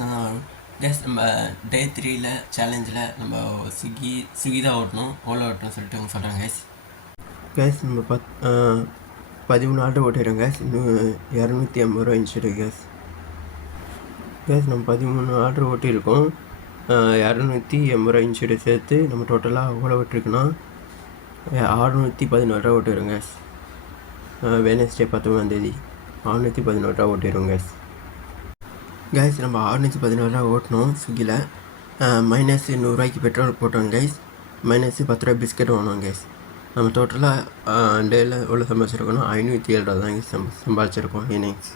நான் நம்ம டே 3ல் சேலஞ்சில் நம்ம ஸ்விக்கி தான் ஓட்டணும், ஓலோ ஓட்டணும் சொல்லிட்டு அவங்க சொல்கிறாங்க நம்ம 13 ஆர்டர் ஓட்டிடுறோம் இன்னும் 250 ரூபா இன்ஸ்டன்ட் நம்ம 13 ஆர்டர் ஓட்டியிருக்கோம். 280 ரூபா இன்ஸ்டன்ட் சேர்த்து நம்ம டோட்டலாக எவ்வளோ ஓட்டிருக்குன்னா 611 ரூபா ஓட்டிடுறோம் வெனஸ்டே 19ஆம் 611 ரூபா ஓட்டிடுறோம் நம்ம 611 ரூபா ஓட்டினோம் ஸ்விக்கியில். மைனஸ் 100 பெட்ரோல் போட்டோம் மைனஸ் 10 ரூபா பிஸ்கெட் வாங்கினோம் நம்ம டோட்டலாக டேயில் எவ்வளோ சம்பாதிச்சிருக்கோன்னா 507 ரூபா தான் சம்பாதிச்சிருக்கோம் இனிங்ஸ்.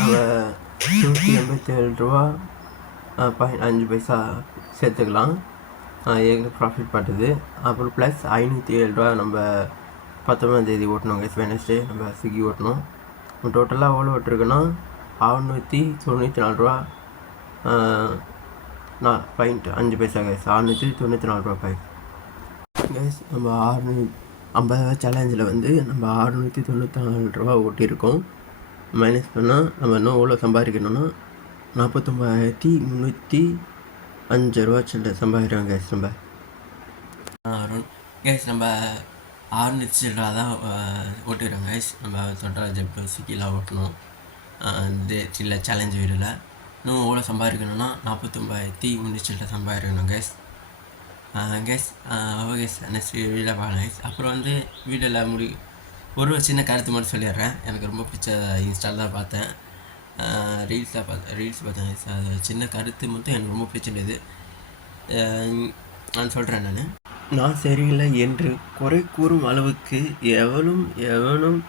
நம்ம 187 ரூபா 5 பைசா சேர்த்துக்கலாம், எங்களுக்கு ப்ராஃபிட் பார்த்துது. அப்புறம் ப்ளஸ் 507 ரூபா நம்ம 19ஆம் தேதி ஓட்டினோம் வெனஸ்டே நம்ம ஸ்விக்கி ஓட்டினோம். டோட்டலாக எவ்வளோ ஓட்டிருக்குன்னா 694 ரூபா 5 பைசா 694 ரூபா நம்ம 650 சேலஞ்சில் நம்ம 694 ரூபா ஓட்டியிருக்கோம். மைனஸ் பண்ணால் நம்ம இன்னும் எவ்வளோ சம்பாதிக்கணும்னா 49,305 ரூபா சம்பாதிக்கிறோம் நம்ம அருண். நம்ம 600 ரூபா தான் ஓட்டிடுறோம் நம்ம சொல்கிற ஜெப்பு ஸ்விக்கிலாம் ஓட்டணும் இந்த சில சேலஞ்ச் வீடியோவில். இன்னும் எவ்வளோ சம்பாதிக்கணும்னா 49,300 சம்பாதிக்கணும் ஓகே நெக்ஸ்ட் வீடியோவில் பார்க்கலாம் அப்புறம் வீடியோவில் ஒரு சின்ன கருத்து மட்டும் சொல்லிடுறேன். எனக்கு ரொம்ப பிடிச்ச இன்ஸ்டாவில் தான் பார்த்தேன், ரீல்ஸ் பார்த்தேன். அது சின்ன கருத்து மட்டும் எனக்கு ரொம்ப பிடிச்சிருந்தது, நான் சொல்கிறேன். நான் சரியில்லை என்று குறை கூறும் அளவுக்கு எவனும்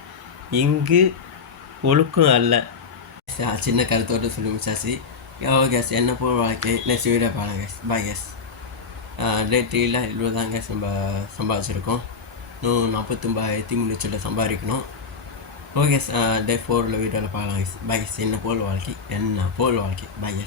இங்கு ஒழுக்கம் அல்ல. சின்ன கருத்தோடு சொல்லி முடிச்சாச்சு. ஓகே என்ன போல் வாழ்க்கை நெக்ஸ்ட் வீடியோ பாருங்க. பாய் டே 3ல் இவ்வளோ தான் நம்ம சம்பாதிச்சிருக்கோம். இன்னும் 49,300 சம்பாதிக்கணும். ஓகே டே 4ல் வீடியோவில் பார்க்கலாம். பாய் என்ன போல் வாழ்க்கை பாய்